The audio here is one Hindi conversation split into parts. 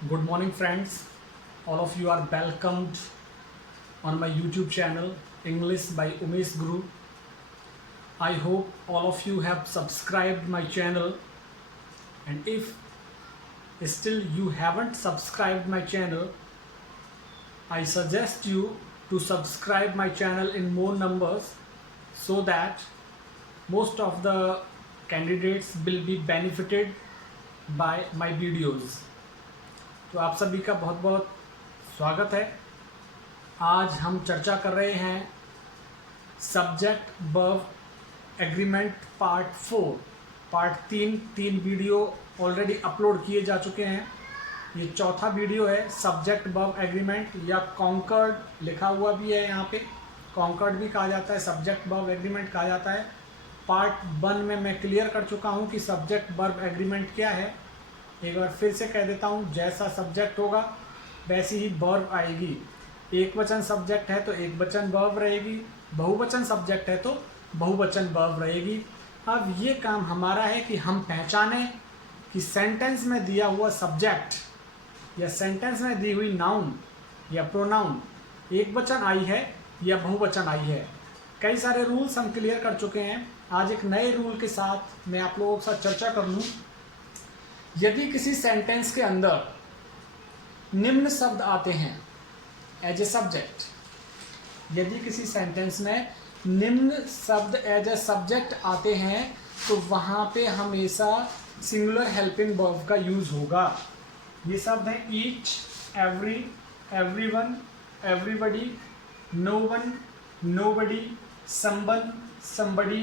Good morning, friends. All of you are welcomed on my YouTube channel, English by Umesh Guru. I hope all of you have subscribed my channel, and if still you haven't subscribed my channel, I suggest you to subscribe my channel in more numbers so that most of the candidates will be benefited by my videos. तो आप सभी का बहुत बहुत स्वागत है। आज हम चर्चा कर रहे हैं subject verb agreement part 3 video already upload किए जा चुके हैं। ये चौथा वीडियो है। सब्जेक्ट वर्ब एग्रीमेंट या कॉन्कर्ड लिखा हुआ भी है, यहाँ पे कॉन्कर्ड भी कहा जाता है, सब्जेक्ट वर्ब एग्रीमेंट कहा जाता है। पार्ट 1 में मैं क्लियर कर चुका हूँ कि सब्जेक्ट वर्ब एग्रीमेंट क्या है। एक बार फिर से कह देता हूँ, जैसा सब्जेक्ट होगा वैसी ही वर्ब आएगी। एक वचन सब्जेक्ट है तो एक वचन वर्ब रहेगी, बहुवचन सब्जेक्ट है तो बहुवचन वर्ब रहेगी। अब ये काम हमारा है कि हम पहचानें कि सेंटेंस में दिया हुआ सब्जेक्ट या सेंटेंस में दी हुई नाउन या प्रोनाउन एक वचन आई है या बहुवचन आई है। कई सारे रूल्स हम क्लियर कर चुके हैं। आज एक नए रूल के साथ मैं आप लोगों के साथ चर्चा कर लूँ। यदि किसी सेंटेंस के अंदर निम्न शब्द आते हैं एज ए सब्जेक्ट, यदि किसी सेंटेंस में निम्न शब्द एज ए सब्जेक्ट आते हैं तो वहाँ पे हमेशा सिंगुलर हेल्पिंग वर्ब का यूज होगा। ये शब्द हैं each, every, everyone, everybody, no one, nobody, someone, somebody,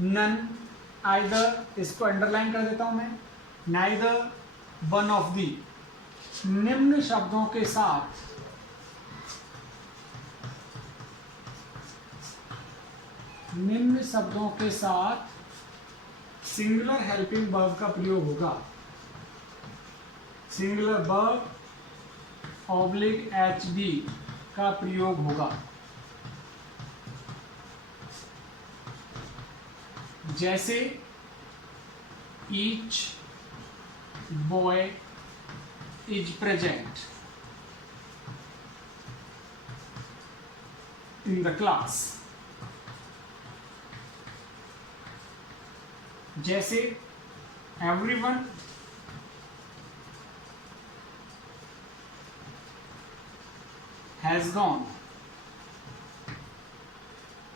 none, either, इसको अंडरलाइन कर देता हूँ मैं, नाइदर, वन ऑफ दी। निम्न शब्दों के साथ सिंगुलर हेल्पिंग वर्ब का प्रयोग होगा। सिंगुलर वर्ब /HB का प्रयोग होगा। जैसे each boy is present in the class. जैसे एवरीवन हैज गॉन।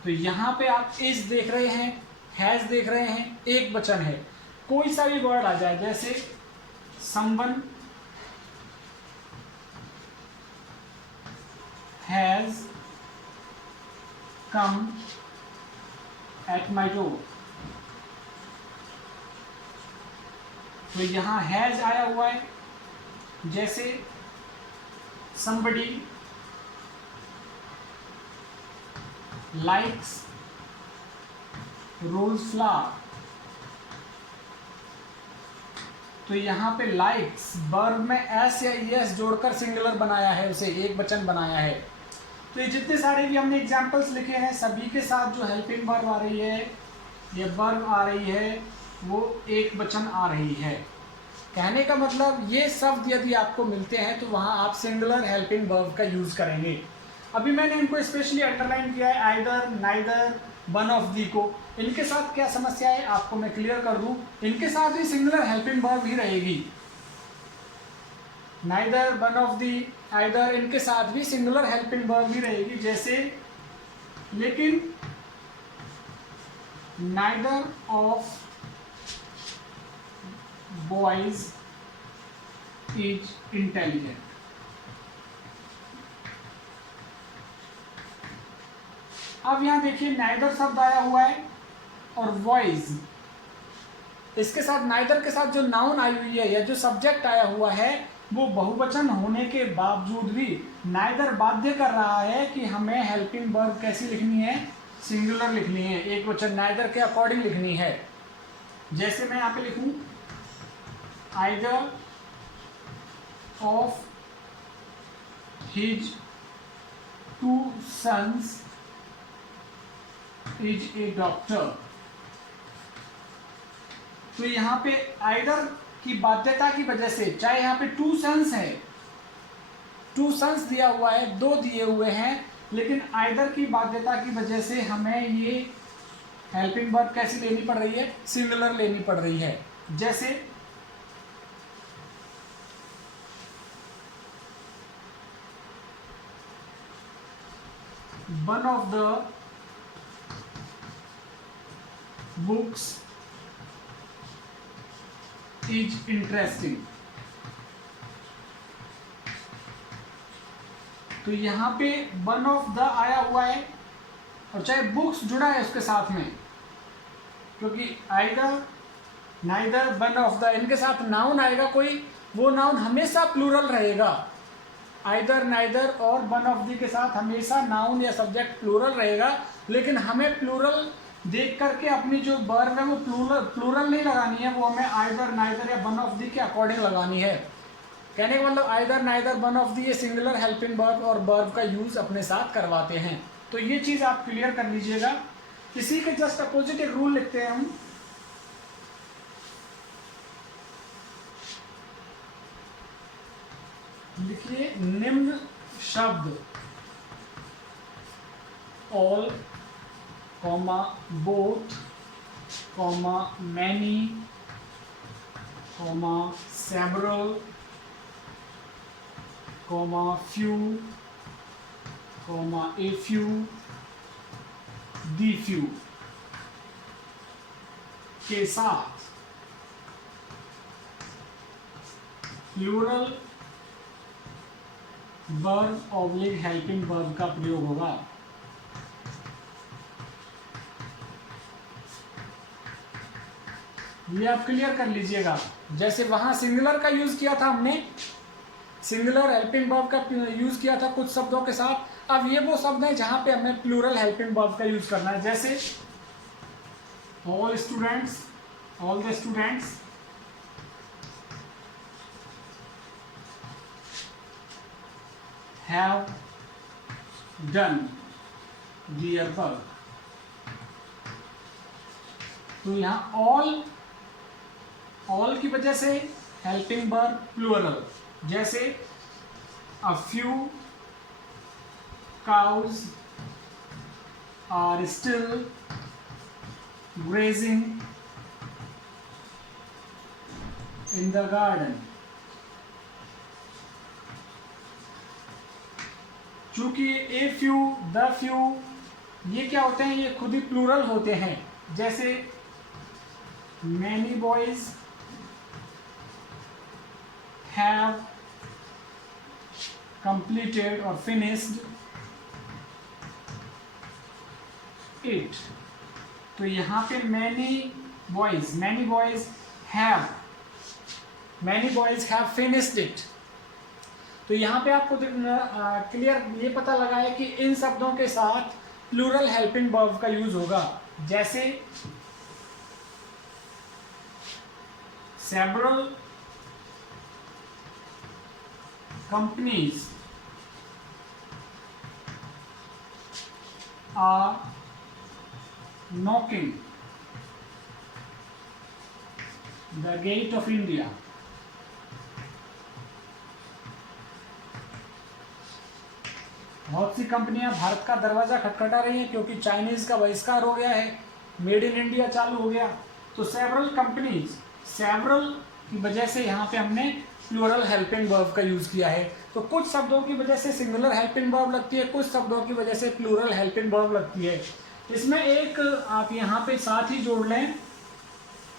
तो यहां पे आप इज देख रहे हैं, हैज देख रहे हैं, एक वचन है। कोई सा भी वर्ड आ जाए, जैसे someone has come at my door. तो यहां हैज आया हुआ है। जैसे somebody likes rose flower। तो यहाँ पे लाइक्स वर्ब में एस या ईएस जोड़कर सिंगुलर बनाया है, उसे एक वचन बनाया है। तो ये जितने सारे भी हमने एग्जाम्पल्स लिखे हैं सभी के साथ जो हेल्पिंग वर्ब आ रही है, ये वर्ब आ रही है, वो एक वचन आ रही है। कहने का मतलब ये शब्द यदि आपको मिलते हैं तो वहाँ आप सिंगुलर हेल्पिंग वर्ब का यूज करेंगे। अभी मैंने इनको स्पेशली अंडरलाइन किया है, either, neither, one of the को। इनके साथ क्या समस्या है आपको मैं क्लियर कर दूं। इनके साथ भी सिंगुलर हेल्पिंग वर्ब ही रहेगी। Neither, one of the, either, इनके साथ भी सिंगुलर हेल्पिंग वर्ब ही रहेगी। जैसे लेकिन neither of boys is intelligent. अब यहां देखिए नाइदर शब्द आया हुआ है और वॉइस, इसके साथ नाइदर के साथ जो नाउन आई हुई है या जो सब्जेक्ट आया हुआ है वो बहुवचन होने के बावजूद भी नाइदर बाध्य कर रहा है कि हमें हेल्पिंग वर्ब कैसी लिखनी है, सिंगुलर लिखनी है, एक वचन नाइदर के अकॉर्डिंग लिखनी है। जैसे मैं यहाँ पे लिखूं either of his 2 sons is a doctor. तो यहाँ पे आइदर की बाध्यता की वजह से, चाहे यहाँ पे 2 सन्स है, 2 सन्स दिया हुआ है, 2 दिए हुए हैं, लेकिन आइदर की बाध्यता की वजह से हमें ये हेल्पिंग वर्ब कैसी लेनी पड़ रही है, सिंगुलर लेनी पड़ रही है। जैसे one of the books is interesting. तो यहाँ पे वन ऑफ द आया हुआ है और चाहे बुक्स जुड़ा है उसके साथ में, क्योंकि either neither one of the, इनके साथ नाउन आएगा कोई, वो नाउन हमेशा प्लूरल रहेगा। आइदर नाइदर और वन ऑफ द के साथ हमेशा नाउन या सब्जेक्ट प्लूरल रहेगा, लेकिन हमें प्लूरल देख करके अपनी जो वर्ब है वो प्लूरल नहीं लगानी है, वो हमें आइदर नाइदर या वन ऑफ द के अकॉर्डिंग लगानी है। कहने का मतलब either neither one of the, ये सिंगुलर हेल्पिंग वर्ब और वर्ब का यूज अपने साथ करवाते हैं। तो ये चीज आप क्लियर कर लीजिएगा। इसी के जस्ट अपोजिट एक रूल लिखते हैं हम। लिखिए निम्न शब्द all, comma both, comma many, comma several, comma few, comma a few, the few के साथ plural verb oblique helping verb का प्रयोग होगा। ये आप क्लियर कर लीजिएगा। जैसे वहां सिंगुलर का यूज किया था हमने, सिंगुलर हेल्पिंग वर्ब का यूज किया था कुछ शब्दों के साथ, अब ये वो शब्द हैं जहां पे हमें प्लूरल हेल्पिंग वर्ब का यूज करना है। जैसे all students, all the students, have done their work। तो यहाँ ऑल की वजह से हेल्पिंग वर्ब प्लूरल, जैसे a few cows are still grazing in the garden। चूंकि ए फ्यू, द फ्यू, ये क्या होते हैं, ये खुद ही प्लूरल होते हैं। जैसे मैनी बॉयज हैव कंप्लीटेड और फिनिश्ड इट। तो यहाँ पे many boys have finished it. तो यहाँ पे आपको क्लियर ये पता लगा है कि इन शब्दों के साथ प्लूरल हेल्पिंग वर्ब का यूज होगा। जैसे several companies are knocking the gate of India। बहुत सी कंपनियां भारत का दरवाजा खटखटा रही हैं क्योंकि चाइनीज का बहिष्कार हो गया है, मेड इन इंडिया चालू हो गया। तो सेवरल कंपनीज, सेवरल की वजह से यहाँ पे हमने प्लूरल हेल्पिंग वर्ब का यूज किया है। तो कुछ शब्दों की वजह से सिंगुलर हेल्पिंग वर्ब लगती है, कुछ शब्दों की वजह से प्लूरल हेल्पिंग वर्ब लगती है। इसमें एक आप यहाँ पे साथ ही जोड़ लें,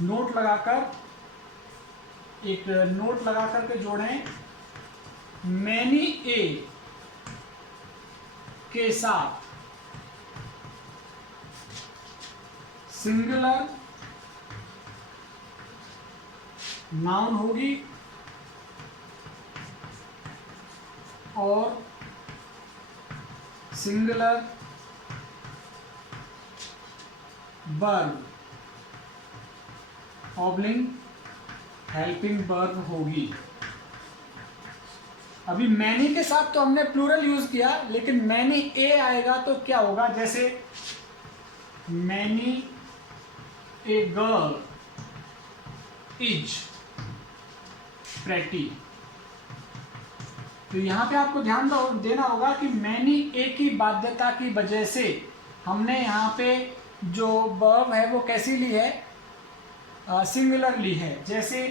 नोट लगाकर, एक नोट लगा करके जोड़ें, मैनी ए के साथ सिंगुलर नाउन होगी और सिंगुलर वर्ब ऑब्लिंग हेल्पिंग वर्ब होगी। अभी मैनी के साथ तो हमने प्लूरल यूज किया, लेकिन मैनी ए आएगा तो क्या होगा, जैसे many a girl is pretty. तो यहाँ पे आपको ध्यान देना होगा कि मैनी ए की बाध्यता की वजह से हमने यहाँ पे जो वर्ब है वो कैसी ली है, सिंगुलर ली है। जैसे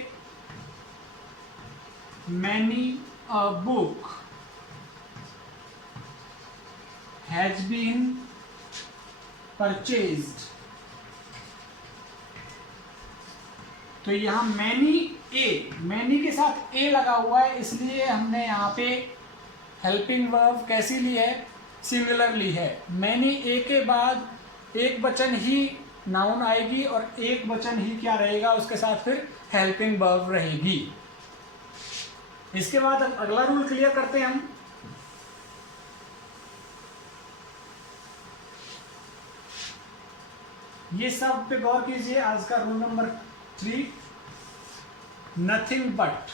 many a book has been purchased. तो यहाँ मैनी के साथ ए लगा हुआ है, इसलिए हमने यहाँ पे हेल्पिंग वर्ब कैसी ली है, सिंगुलर ली है। मैनी ए के बाद एक वचन ही नाउन आएगी और एक वचन ही क्या रहेगा उसके साथ, फिर हेल्पिंग वर्ब रहेगी। इसके बाद अगला रूल क्लियर करते हैं हम। ये सब पे गौर कीजिए। आज का rule number 3, nothing but.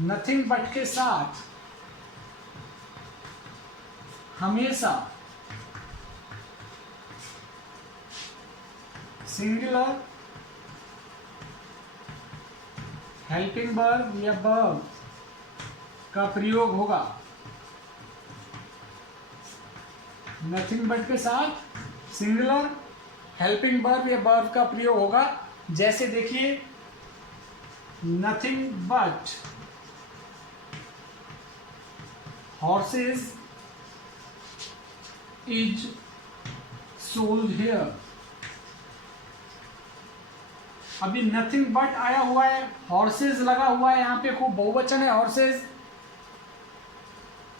Nothing but के साथ हमेशा सिंगुलर हेल्पिंग वर्ब या वर्ब का प्रयोग होगा। नथिंग बट के साथ सिंगुलर हेल्पिंग वर्ब या वर्ब का प्रयोग होगा। जैसे देखिए, nothing but horses is sold here. अभी नथिंग बट आया हुआ है, हॉर्सेस लगा हुआ है, यहाँ पे खूब बहुवचन है हॉर्सेस,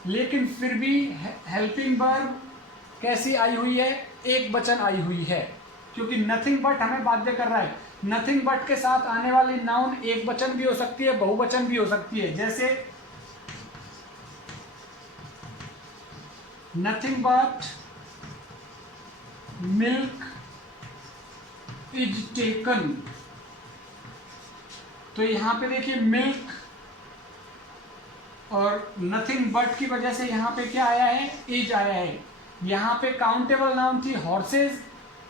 लेकिन फिर भी हेल्पिंग वर्ब कैसी आई हुई है, एक वचन आई हुई है, क्योंकि नथिंग बट हमें बाध्य कर रहा है। नथिंग बट के साथ आने वाली नाउन एक वचन भी हो सकती है, बहुवचन भी हो सकती है। जैसे nothing but milk is taken. तो यहां पे देखिए मिल्क और नथिंग बट की वजह से यहां पे क्या आया है, इज आया है। यहां पे काउंटेबल नाउन थी हॉर्सेस,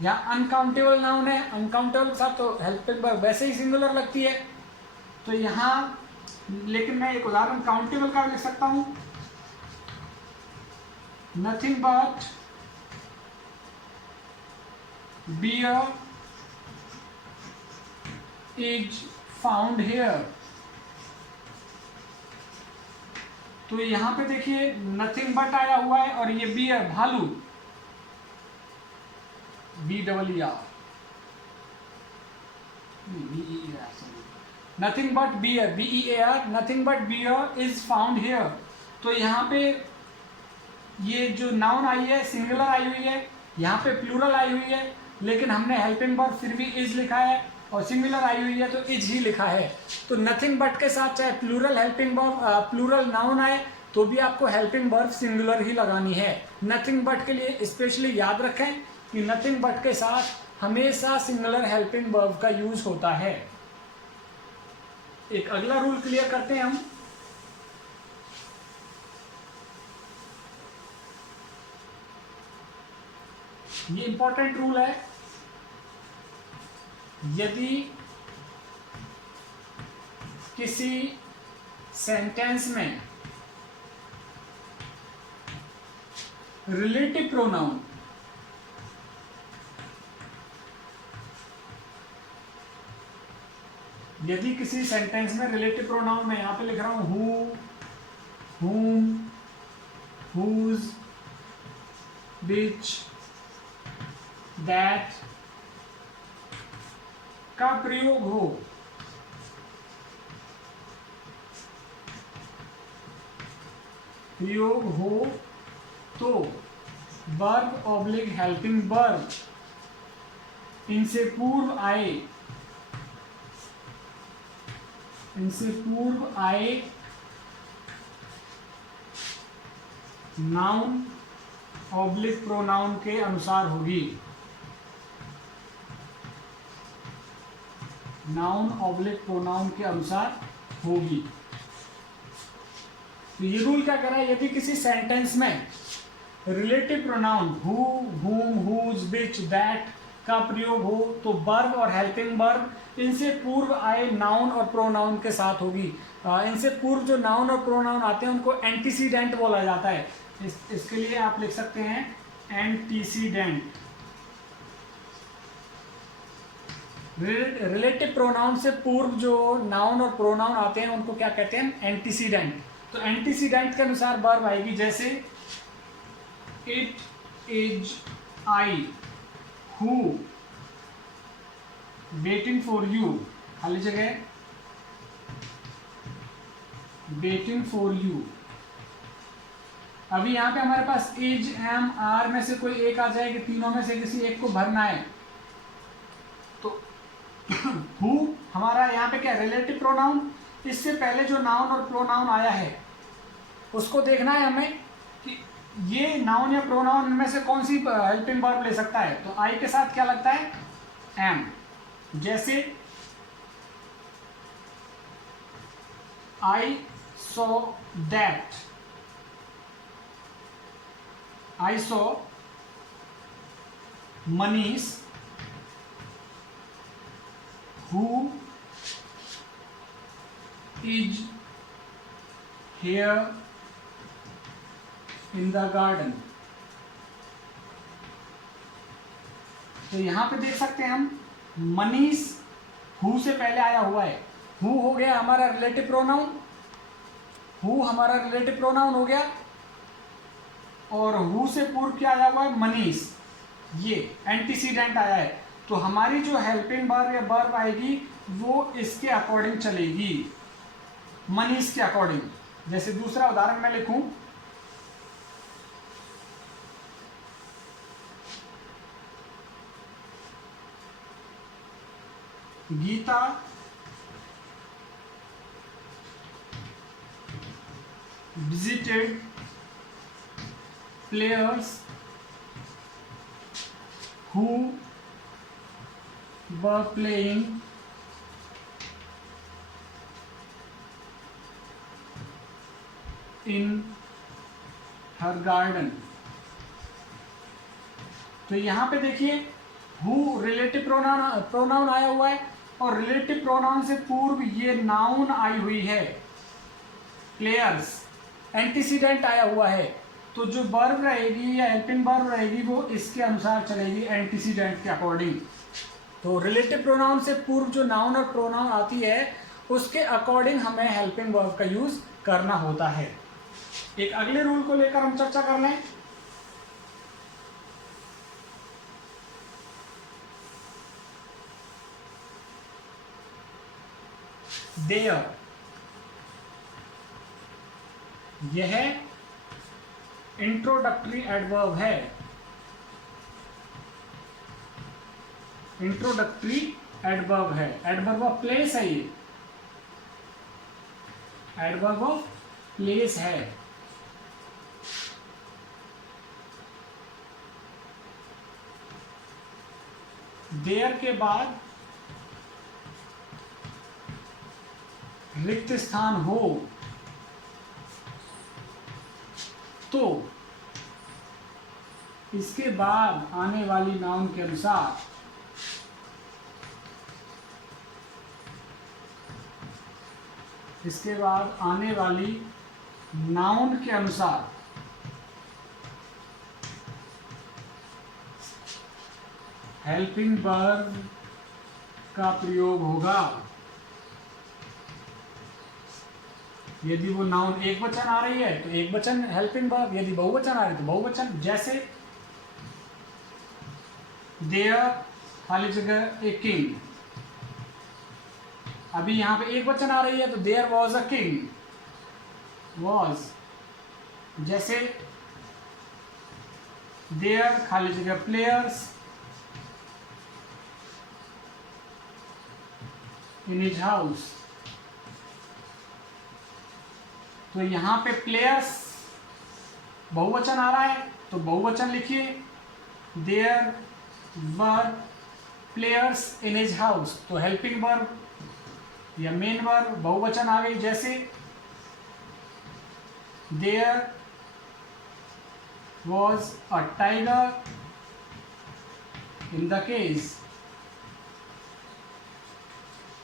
या अनकाउंटेबल नाउन है, अनकाउंटेबल के साथ तो हेल्पिंग वर्ब वैसे ही सिंगुलर लगती है। तो यहां लेकिन मैं एक उदाहरण काउंटेबल का लिख सकता हूं, nothing but bear is found here. तो यहां पे देखिए नथिंग बट आया हुआ है और ये बियर भालू, BEER, nothing but beer, BEAR, nothing but bear is found here. तो यहाँ पे ये जो नाउन आई है सिंगुलर आई हुई है, यहाँ पे प्लूरल आई हुई है, लेकिन हमने हेल्पिंग वर्ब फिर भी इज लिखा है, और सिंगुलर आई हुई है तो इज ही लिखा है। तो नथिंग बट के साथ चाहे plural helping verb plural noun आए तो भी आपको हेल्पिंग वर्ब सिंगुलर ही लगानी है। नथिंग बट के लिए स्पेशली याद रखें कि नथिंग बट के साथ हमेशा सिंगुलर हेल्पिंग वर्ब का यूज होता है। एक अगला रूल क्लियर करते हैं हम। ये इंपॉर्टेंट रूल है, यदि किसी सेंटेंस में रिलेटिव प्रोनाउन यदि किसी सेंटेंस में रिलेटिव प्रोनाउन मैं यहां पे लिख रहा हूं who, whom, whose, which, that का प्रयोग हो, तो वर्ब ऑब्लिक हेल्पिंग वर्ब इनसे पूर्व आए नाउन ऑब्लिक प्रोनाउन के अनुसार होगी। नाउन ऑब्लिक प्रोनाउन के अनुसार होगी। तो ये रूल क्या कह रहा है, यदि किसी सेंटेंस में relative pronoun who, whom, whose, which, that का प्रयोग हो तो वर्ब और हेल्पिंग वर्ब इनसे पूर्व आए नाउन और प्रोनाउन के साथ होगी। इनसे पूर्व जो नाउन और प्रोनाउन आते हैं उनको एंटीसीडेंट बोला जाता है। इसके लिए आप लिख सकते हैं एंटीसीडेंट। रिलेटिव प्रोनाउन से पूर्व जो नाउन और प्रोनाउन आते हैं उनको क्या कहते हैं? एंटीसीडेंट। तो एंटीसीडेंट के अनुसार वर्ब आएगी, जैसे it is I who waiting for you, खाली जगह वेटिंग फॉर यू। अभी यहाँ पे हमारे पास इज एम आर में से कोई एक आ जाएगी, तीनों में से किसी एक को भरना है। तो हु हमारा यहाँ पे क्या रिलेटिव प्रोनाउन, इससे पहले जो नाउन और प्रोनाउन आया है उसको देखना है हमें कि ये नाउन या प्रोनाउन में से कौन सी हेल्पिंग वर्ब ले सकता है। तो आई के साथ क्या लगता है? एम। जैसे I saw that, I saw Manish who is here in the garden. तो यहां पे देख सकते हैं हम मनीष हु से पहले आया हुआ है। हु हो गया हमारा रिलेटिव प्रोनाउन, हु हमारा रिलेटिव प्रोनाउन हो गया, और हु से पूर्व क्या आया हुआ है? मनीष। ये एंटीसीडेंट आया है। तो हमारी जो हेल्पिंग वर्ब या वर्ब आएगी वो इसके अकॉर्डिंग चलेगी, मनीष के अकॉर्डिंग। जैसे दूसरा उदाहरण मैं लिखूं, Gita visited players who were playing in her garden। तो यहां पे देखिए हु रिलेटिव प्रोनाउन आया हुआ है, और रिलेटिव प्रोनाउन से पूर्व ये नाउन आई हुई है प्लेयर्स, एंटीसीडेंट आया हुआ है। तो जो वर्ब रहेगी या हेल्पिंग वर्ब रहेगी वो इसके अनुसार चलेगी, एंटीसीडेंट के अकॉर्डिंग। तो रिलेटिव प्रोनाउन से पूर्व जो नाउन और प्रोनाउन आती है उसके अकॉर्डिंग हमें हेल्पिंग वर्ब का यूज करना होता है। एक अगले रूल को लेकर हम चर्चा कर लें। देयर, यह इंट्रोडक्टरी एडवर्ब है। इंट्रोडक्टरी एडवर्ब है, एडवर्ब ऑफ प्लेस है ये, एडवर्ब ऑफ प्लेस है। देयर के बाद रिक्त स्थान हो तो इसके बाद आने वाली नाउन के अनुसार इसके बाद आने वाली नाउन के अनुसार हेल्पिंग वर्ब का प्रयोग होगा। यदि वो नाउन एक वचन आ रही है तो एक वचन हेल्पिंग वर्ब, यदि बहुवचन आ रही है तो बहुवचन। जैसे देयर खाली जगह ए किंग, अभी यहां पे एक वचन आ रही है तो there was a king, was. जैसे देयर खाली जगह प्लेयर्स इन हिज हाउस। तो यहां पे प्लेयर्स बहुवचन आ रहा है तो बहुवचन लिखिए, there were players in his house. तो हेल्पिंग वर्ब या मेन वर्ब बहुवचन आ गई। जैसे there was a tiger in the cage,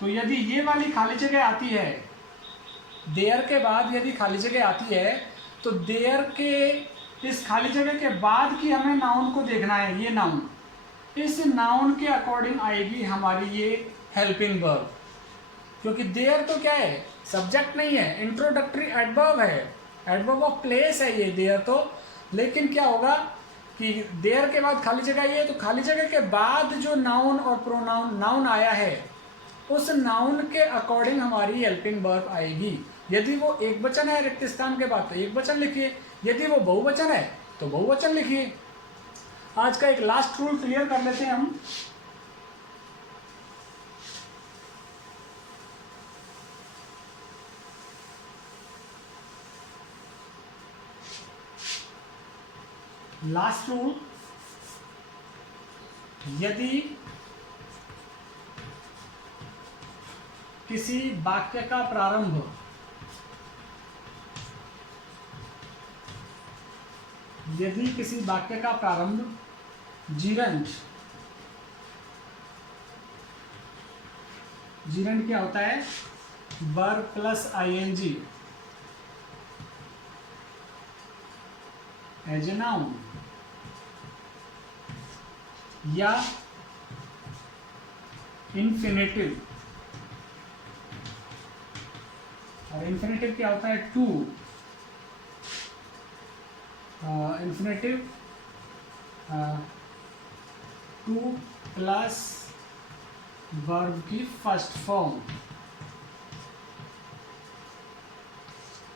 तो यदि ये वाली खाली जगह आती है, देयर के बाद यदि खाली जगह आती है, तो देयर के इस खाली जगह के बाद की हमें नाउन को देखना है। ये नाउन, इस नाउन के अकॉर्डिंग आएगी हमारी ये हेल्पिंग वर्ब, क्योंकि देयर तो क्या है, सब्जेक्ट नहीं है, इंट्रोडक्टरी एडवर्ब है, एडवर्ब ऑफ प्लेस है ये देयर तो। लेकिन क्या होगा कि देयर के बाद खाली जगह ये है, तो खाली जगह के बाद जो नाउन और प्रोनाउन नाउन आया है, उस नाउन के अकॉर्डिंग हमारी हेल्पिंग वर्ब आएगी। यदि वो एक वचन है रिक्त स्थान के बाद तो एक वचन लिखिए, यदि वो बहुवचन है तो बहुवचन लिखिए। आज का एक लास्ट रूल क्लियर कर लेते हैं हम। लास्ट रूल, यदि किसी वाक्य का प्रारंभ जीरंड क्या होता है, verb plus ING as a noun, या इन्फिनेटिव, और इन्फिनेटिव क्या होता है, to, infinitive to plus verb की फर्स्ट फॉर्म।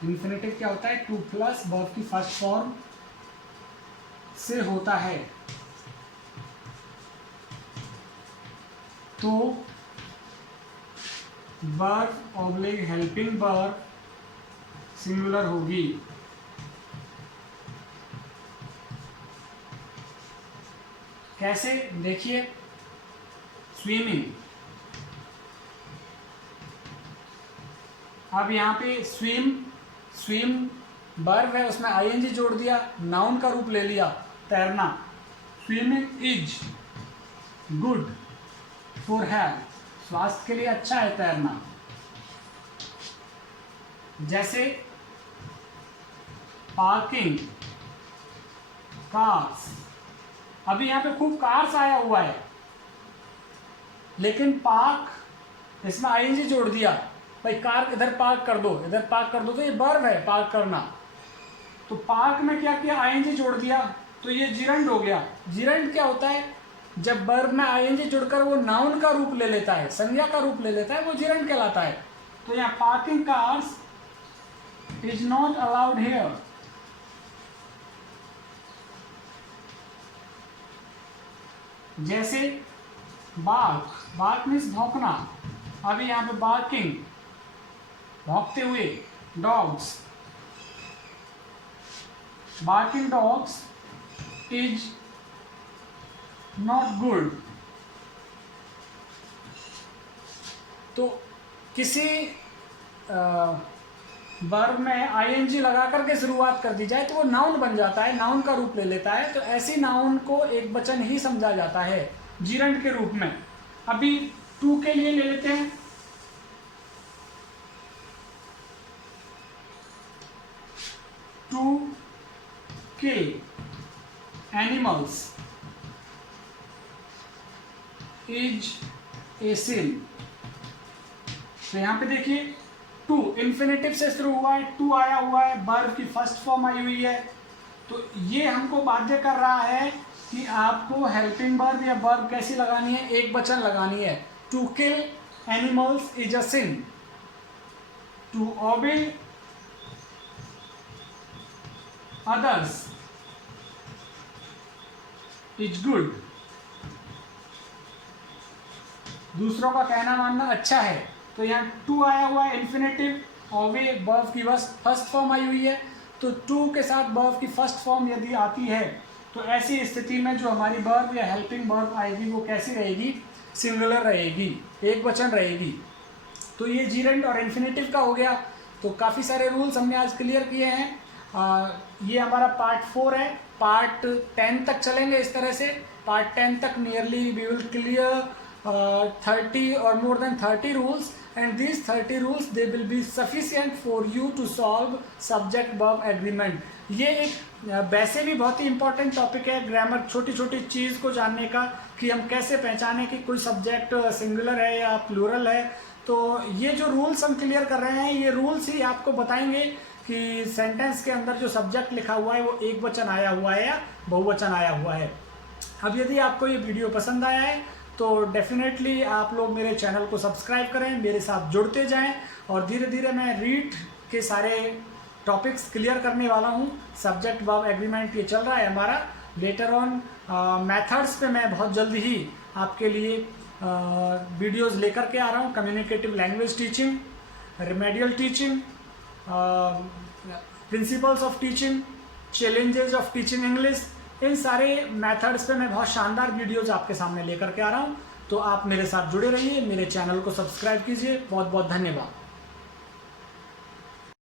इन्फिनेटिव क्या होता है, टू प्लस वर्ब की फर्स्ट फॉर्म से होता है। तो verb oblique helping verb singular होगी। कैसे, देखिए, स्विमिंग, अब यहाँ पे स्विम वर्ब है, उसमें आईएनजी जोड़ दिया, नाउन का रूप ले लिया, तैरना। Swimming is good for health, स्वास्थ्य के लिए अच्छा है तैरना। जैसे पार्किंग, कार्स, अभी यहाँ पे खूब कार्स आया हुआ है, लेकिन पार्क, इसमें आईएनजी जोड़ दिया, भाई कार इधर पार्क कर दो, इधर पार्क कर दो, तो ये वर्ब है पार्क करना। तो पार्क में क्या किया, आईएनजी जोड़ दिया, तो ये जिरंड हो गया। जिरंड क्या होता है, जब वर्ब में आईएनजी जुड़कर वो नाउन का रूप ले लेता है, संज्ञा का रूप ले लेता है, वो जिरंड कहलाता है। तो यहाँ parking cars is not allowed here. जैसे बार्क मीन्स भौंकना, अभी यहाँ पे बार्किंग, भौंकते हुए, dogs, barking dogs is not good. तो किसी वर्ब में आईएनजी लगा करके शुरुआत कर दी जाए तो वो नाउन बन जाता है, नाउन का रूप ले लेता है। तो ऐसी नाउन को एक वचन ही समझा जाता है जिरंड के रूप में। अभी टू के लिए ले लेते हैं, to kill animals is a sin. तो यहां पे देखिए टू इन्फिनेटिव से शुरू हुआ है, टू आया हुआ है, वर्ब की फर्स्ट फॉर्म आई हुई है। तो ये हमको बाध्य कर रहा है कि आपको हेल्पिंग वर्ब या वर्ब कैसी लगानी है, एक वचन लगानी है। To kill animals is a sin, to obey others is good. दूसरों का कहना मानना अच्छा है। तो यहाँ टू आया हुआ है, इन्फिनेटिव, ओबे वर्ब की फर्स्ट फॉर्म आई हुई है। तो टू के साथ वर्ब की फर्स्ट फॉर्म यदि आती है तो ऐसी स्थिति में जो हमारी वर्ब या हेल्पिंग वर्ब आएगी वो कैसी रहेगी, सिंगुलर रहेगी, एक वचन रहेगी। तो ये जीरेंड और इन्फिनेटिव का हो गया। तो काफ़ी सारे रूल्स हमने आज क्लियर किए हैं। ये हमारा पार्ट 4 है, पार्ट 10 तक चलेंगे इस तरह से। पार्ट 10 तक nearly we will clear 30 or more than 30 rules, and these 30 rules they will be sufficient for you to solve subject verb agreement. ये एक वैसे भी बहुत ही इंपॉर्टेंट टॉपिक है ग्रामर, छोटी छोटी चीज़ को जानने का कि हम कैसे पहचाने कि कोई सब्जेक्ट सिंगुलर है या प्लूरल है। तो ये जो रूल्स हम क्लियर कर रहे हैं, ये रूल्स ही आपको बताएंगे कि सेंटेंस के अंदर जो सब्जेक्ट लिखा हुआ है वो एक वचन आया हुआ है या बहुवचन आया हुआ है। अब यदि आपको ये वीडियो पसंद आया है तो डेफिनेटली आप लोग मेरे चैनल को सब्सक्राइब करें, मेरे साथ जुड़ते जाएं, और धीरे धीरे मैं रीड के सारे टॉपिक्स क्लियर करने वाला हूं। सब्जेक्ट वर्ब एग्रीमेंट ये चल रहा है हमारा। लेटर ऑन मेथड्स पे मैं बहुत जल्दी ही आपके लिए वीडियोस लेकर के आ रहा हूं। Communicative language teaching, remedial teaching, principles of teaching, challenges of teaching English, इन सारे मेथड्स पे मैं बहुत शानदार वीडियोस आपके सामने लेकर के आ रहा हूँ। तो आप मेरे साथ जुड़े रहिए, मेरे चैनल को सब्सक्राइब कीजिए। बहुत बहुत धन्यवाद।